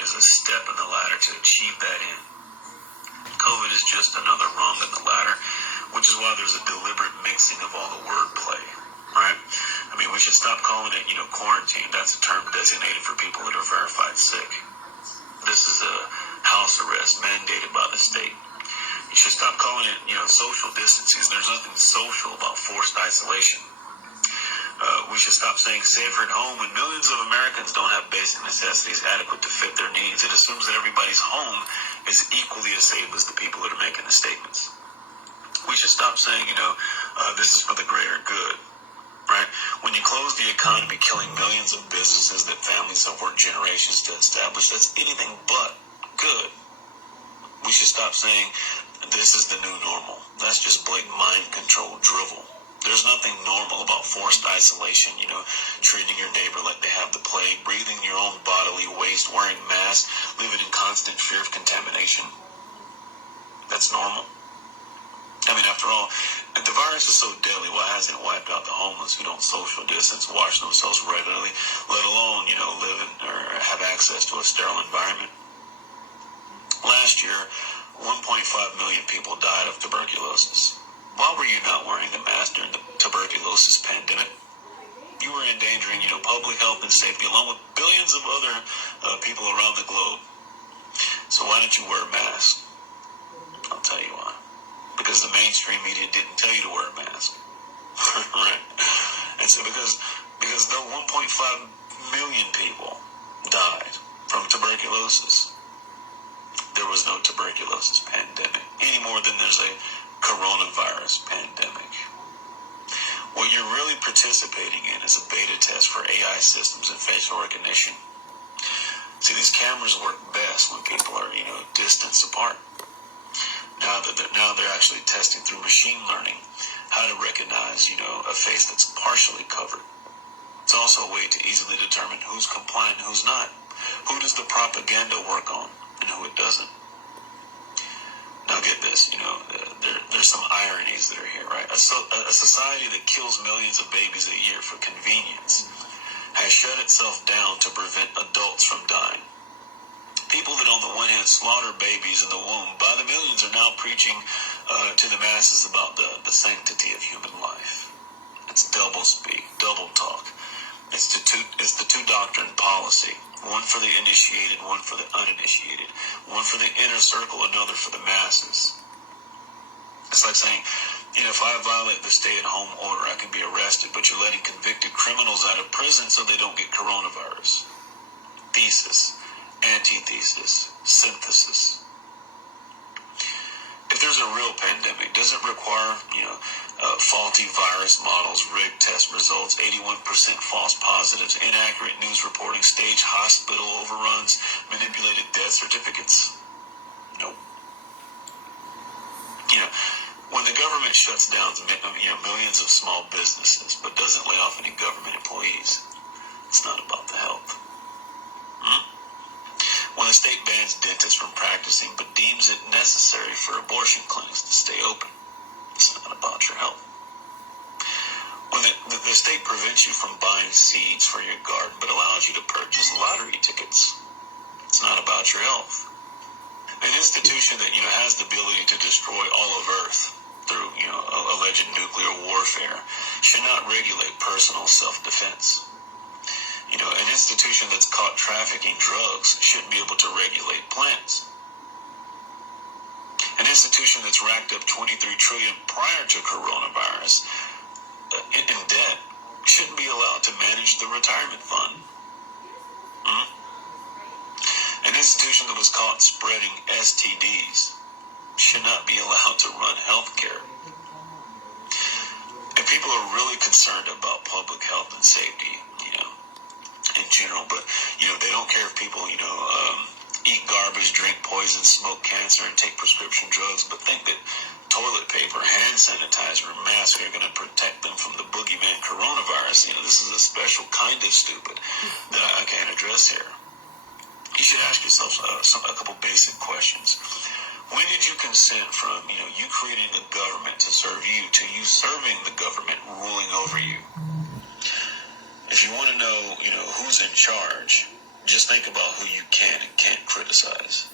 is a step in the ladder to achieve that end. COVID is just another rung in the ladder, which is why there's a deliberate mixing of all the wordplay, right? I mean, we should stop calling it, quarantine. That's a term designated for people that are verified sick. This is a house arrest mandated by the state. You should stop calling it, social distancing. There's nothing social about forced isolation. We should stop saying safer at home when millions of Americans don't have basic necessities adequate to fit their needs. It assumes that everybody's home is equally as safe as the people that are making the statements. We should stop saying, this is for the greater good, right? When you close the economy, killing millions of businesses that families have worked generations to establish, that's anything but good. We should stop saying this is the new normal. That's just blatant mind control drivel. There's nothing normal about forced isolation, treating your neighbor like they have the plague, breathing your own bodily waste, wearing masks, living in constant fear of contamination. That's normal. I mean, after all, if the virus is so deadly, why hasn't it wiped out the homeless who don't social distance, wash themselves regularly, let alone, live in or have access to a sterile environment? Last year, 1.5 million people died of tuberculosis. Why were you not wearing the mask during the tuberculosis pandemic? You were endangering, public health and safety along with billions of other people around the globe. So why didn't you wear a mask? I'll tell you why. Because the mainstream media didn't tell you to wear a mask. Right? And so because though 1.5 million people died from tuberculosis, there was no tuberculosis pandemic any more than there's a coronavirus pandemic. What you're really participating in is a beta test for AI systems and facial recognition. See, these cameras work best when people are, distance apart. Now they're actually testing through machine learning how to recognize, a face that's partially covered. It's also a way to easily determine who's compliant and who's not. Who does the propaganda work on and who it doesn't? Now get this, there's some ironies that are here, right? A society that kills millions of babies a year for convenience has shut itself down to prevent adults from dying. People that on the one hand slaughter babies in the womb by the millions are now preaching to the masses about the sanctity of human life. It's double speak, double talk. It's the two doctrine policy. One for the initiated, one for the uninitiated. One for the inner circle, another for the masses. It's like saying, if I violate the stay-at-home order, I can be arrested, but you're letting convicted criminals out of prison so they don't get coronavirus. Thesis, antithesis, synthesis. If there's a real pandemic, does it require, faulty virus models, rigged test results, 81% false positives, inaccurate news reporting, staged hospital overruns, manipulated death certificates? Nope. When the government shuts down millions of small businesses but doesn't lay off any government employees, it's not about the health. When the state bans dentists from practicing but deems it necessary for abortion clinics to stay open, it's not about your health. When the state prevents you from buying seeds for your garden but allows you to purchase lottery tickets, it's not about your health. An institution that has the ability to destroy all of Earth through alleged nuclear warfare should not regulate personal self-defense. An institution that's caught trafficking drugs shouldn't be able to regulate plants. An institution that's racked up $23 trillion prior to coronavirus in debt shouldn't be allowed to manage the retirement fund. An institution that was caught spreading STDs should not be allowed to run healthcare. If people are really concerned about public health and safety, in general, but they don't care if people eat garbage, drink poison, smoke cancer, and take prescription drugs, but think that toilet paper, hand sanitizer, and masks are going to protect them from the boogeyman coronavirus. This is a special kind of stupid that I can't address here. You should ask yourself a couple basic questions. When did you consent from you creating the government to serve you to you serving the government ruling over you? If you want to know, who's in charge, Just think about who you can and can't criticize.